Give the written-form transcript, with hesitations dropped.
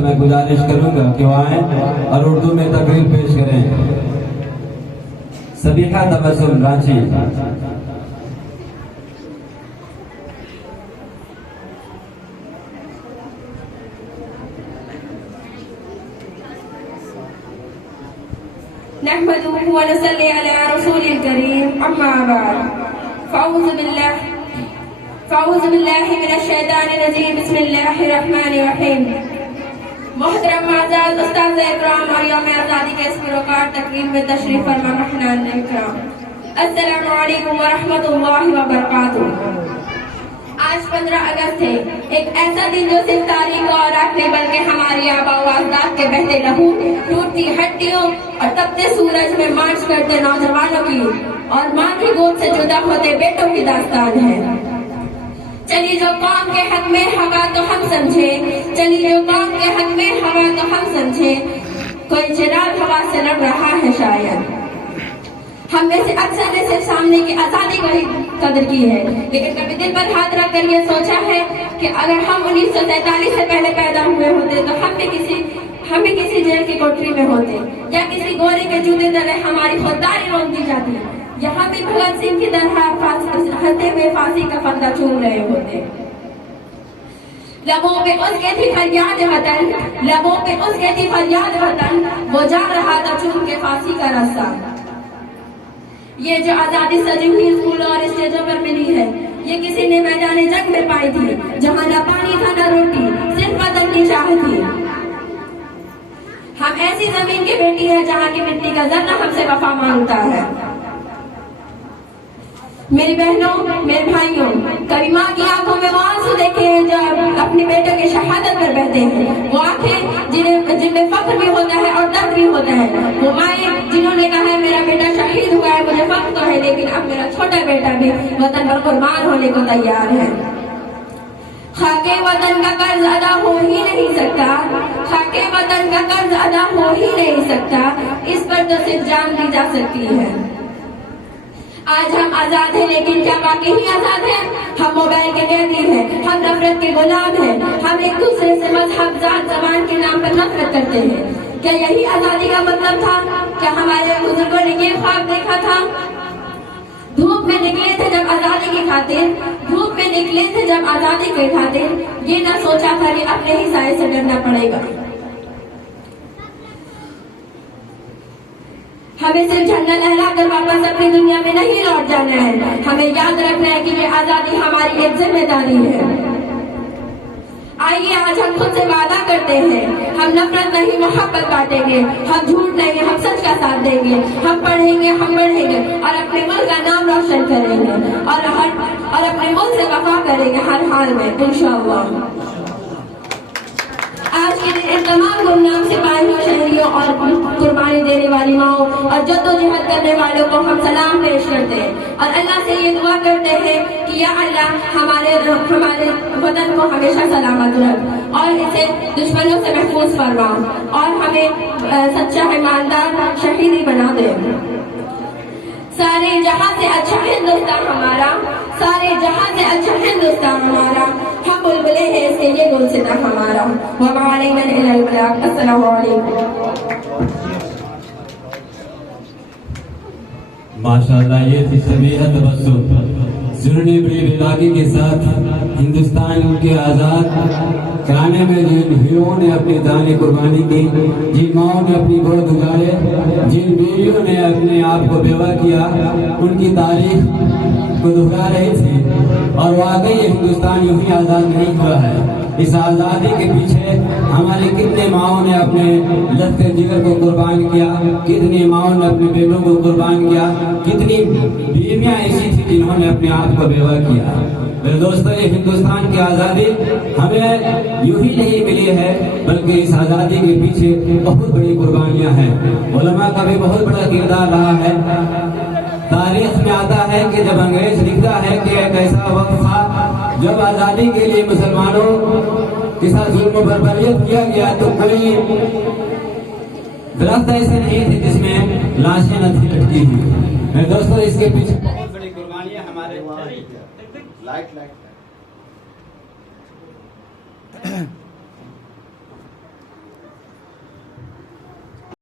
से मैं गुजारिश करूंगा कि वो आए और उर्दू में तकरीर पेश करें। सबीहा तबस्सुम रांची। नहमदुहु व नसल्ली अला रसूलिल करीम अम्मा बाद फ़अऊज़ु बिल्लाहि मिनश शैतानिर रजीम बिस्मिल्लाहिर रहमानिर रहीम। मोहतरम आज़ाद उस्ताद इकराम और यौम आज़ादी के इस पुरकार तकरीम में तशरीफ फरमा मेहमान इकराम, अस्सलामु अलैकुम व रहमतुल्लाहि व बरकातुहू। आज 15 अगस्त है, एक ऐसा दिन जो सिर्फ तारीख और रात नहीं बल्कि हमारी आबा व अजदाद के बहते लहू, टूटती हड्डियों और तपते सूरज में मार्च करते नौजवानों की और माँ की गोद से जुदा होते बेटों की दास्तान है। चली जो कौम के हक में हवा तो हम समझे, चली जो कौम के हक में हवा तो हम समझे, कोई चिराग हवा से लड़ रहा है शायद। हम में से अक्सर ने सिर्फ सामने की आजादी को ही कदर की है, लेकिन कभी दिल पर हाथ रख कर ये सोचा है कि अगर हम 1947 से पहले पैदा हुए होते तो हम भी किसी जेल की कोठरी में होते या किसी गोरे के जूते तले हमारी खुददारी रोक दी जाती, यहाँ भी भगत सिंह की तरह हंसते हुए फांसी का फंदा चूम रहे होते। लबों पे उसके थी फरियाद वतन, लबों पे उसके थी फरियाद वतन, वो जा रहा था चूम के फांसी का रास्ता। ये जो आजादी सजी हुई स्कूलों और स्टेजों पर मिली है, ये किसी ने मैदान जंग में पाई थी, जहाँ न पानी था न रोटी, सिर्फ वतन की चाह थी। हम ऐसी जमीन की बेटी है जहाँ की मिट्टी का जर्रा हमसे वफा मांगता है। मेरी बहनों, मेरे भाइयों, कभी माँ की आंखों में वो आंसू देखे हैं जो अपने बेटों की शहादत पर बहते हैं, वो आंखें जिनमें फख्र भी होता है और दर्द भी होता है, वो माएं जिन्होंने कहा है मेरा बेटा शहीद हुआ है, मुझे फख्र तो है लेकिन अब मेरा छोटा बेटा भी वतन पर कुर्बान होने को तैयार है। खाके वतन का कर्ज अदा हो ही नहीं सकता, खाके वतन का कर्ज अदा हो ही नहीं सकता, इस पर तो सिर्फ जान दी जा सकती है। आज हम आजाद हैं, लेकिन क्या वाकई ही आजाद हैं? हम मोबाइल के कैदी हैं, हम नफरत के गुलाम हैं, हम एक दूसरे से मजहब, जात, जबान के नाम पर नफरत करते हैं। क्या यही आजादी का मतलब था? क्या हमारे बुजुर्गों ने ये ख्वाब देखा था? धूप में निकले थे जब आजादी की खातिर, धूप में निकले थे जब आजादी की खातिर, ये ना सोचा था कि अपने ही साए से डरना पड़ेगा। हमें सिर्फ झंडा लहरा कर वापस अपनी दुनिया में नहीं लौट जाना है, हमें याद रखना है कि ये आजादी हमारी एक जिम्मेदारी है। आइए आज हम खुद से वादा करते हैं, हम नफरत नहीं मोहब्बत बांटेंगे, हम झूठ नहीं हम सच का साथ देंगे, हम पढ़ेंगे, हम बढ़ेंगे और अपने मुल्क का नाम रोशन करेंगे और अपने मुल्क से वफा करेंगे हर हाल में इंशाअल्लाह। आज के दिन इन तमाम गुमनाम सिपाहियों, शहरियों और कुर्बानी देने वाली माओ और जद्दोजहद करने वालों को हम सलाम पेश करते हैं और अल्लाह से ये दुआ करते हैं कि या अल्लाह हमारे वतन को हमेशा सलामत रख और इसे दुश्मनों से महफूज फरमा और हमें सच्चा ईमानदार शहीदी बना दे। सारे जहां से अच्छा हिंदुस्तान हमारा, सारे जहां से अच्छा हिंदुस्तान हमारा, हम बुलबुले हैं इसके ये गुलसिता हमारा। अस्सलामु अलैकुम। माशाअल्लाह, ये थी सबीहा तबस्सुम। ज़ुल्म बेलागी के साथ हिंदुस्तान के आज़ाद कराने में जिन हीरों ने अपनी जान कुर्बानी की, जिन माओं ने अपनी गोद उजाड़े, जिन बीवियों ने अपने आप को बेवा किया, उनकी तारीख को दोहरा रही थी और वाकई हिंदुस्तान यूं ही आज़ाद नहीं हुआ है। इस आज़ादी के पीछे हमारे कितने माओं ने अपने लश्कर जिगर को कुर्बान किया, कितनी माओं ने अपने बेटों को कुर्बान किया, कितनी बीवियां ऐसी थी जिन्होंने अपने आप को बेवा किया। मेरे दोस्तों, ये हिंदुस्तान की आज़ादी हमें यूं ही नहीं मिली है, बल्कि इस आज़ादी के पीछे बहुत बड़ी कुर्बानियां हैं। उलमा का भी बहुत बड़ा किरदार रहा है। तारीख में आता है कि जब अंग्रेज लिखता है कि एक ऐसा वक्त था जब आज़ादी के लिए मुसलमानों के साथ जुल्म बर्बरियत किया गया, तो कोई दरख्त ऐसे नहीं थे जिसमें लाशें न थी लटकी हुई। मेरे दोस्तों, इसके पीछे